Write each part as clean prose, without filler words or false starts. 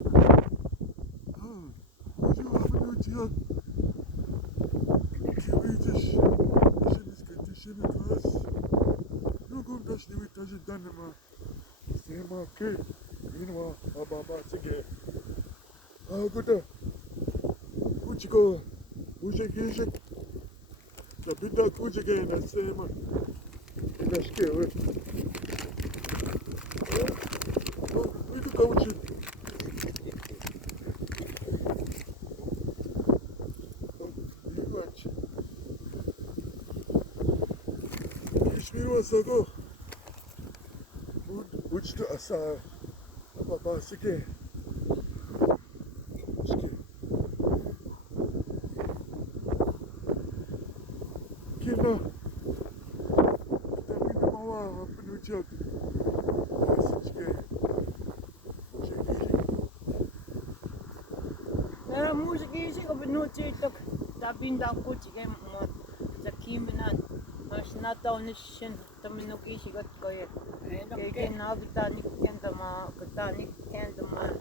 Bonjour, MoozhaGiizhig. Kiewicz, Ziemniacka, Cieszymy Was. Drugą też nie wykaże dane ma. Sema ke, inwa, ababa sige. Guta, Uchiko, MoozhaGiizhig. Da binda kujige na sema. Inashke, we. Widu kauchi. Iwachi. Kishmiru asago. Uchto asa. Ababa sige. Sige. Kina. Tapi nama wa penujiak. Sige. MoozhaGiizhig op het noordzuidelijk, daar ben dan goed tegen maar ze kiemen aan. Maar als na dan is het dan ben ook iets wat kan je. Kijk, nou ik daar niet kent maar ik daar niet kent maar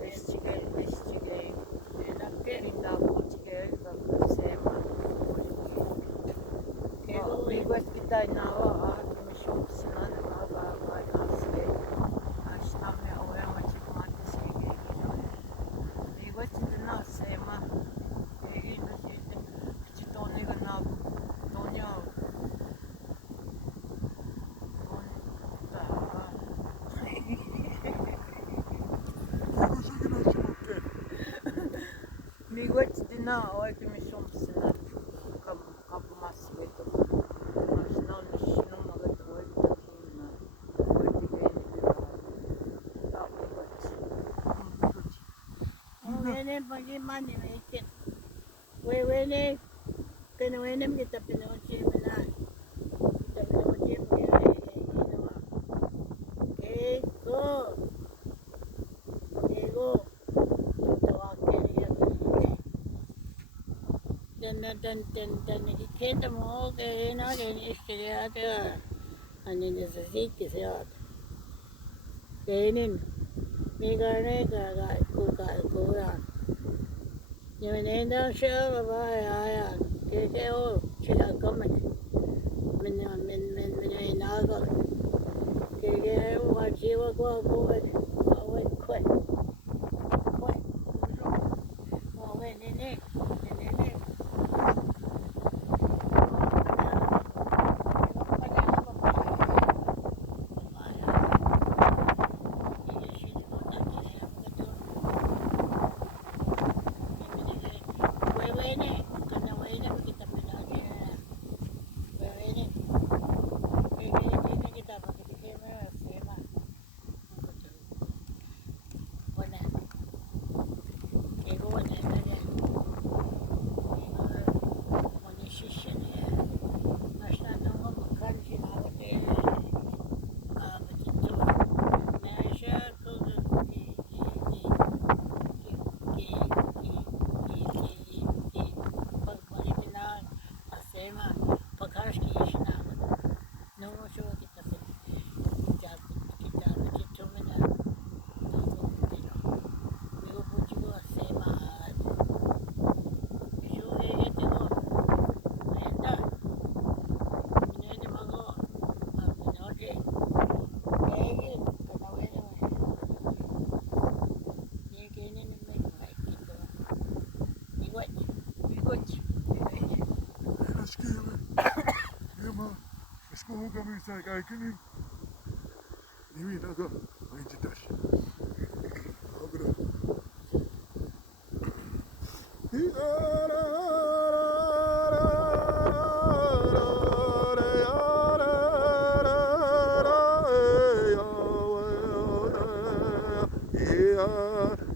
is chige. En dan ben dan goed tegen dat ze maar. Ik was kita nou ah me soms na maar als dan me alweer wat je maar te zeggen. Ik was in de nacht zei maar ik je toch niet gaan doen jou. Mi guardi na oggi mi sono sena capo massimo ma non sono magari volta kina volti che da wene bagi mani meken wene kena wene kita pinoche mena kita pinoche Ego dan ikenda mo ke na ke isteriya ta anin sa sik se at kenin mi garne ka ko ra ni ne da sha ba ya ke o chila kamen men na ga ke wa jiwa ko wa kwet wa ne Kami sa kini niwi naga main jitash. Agora.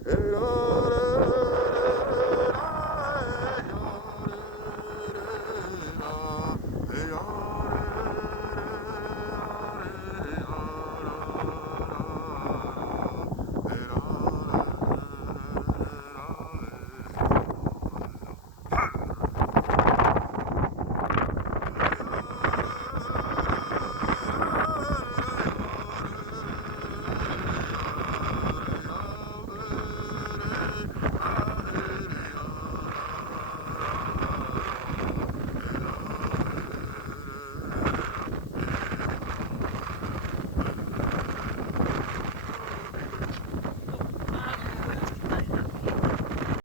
Yeah.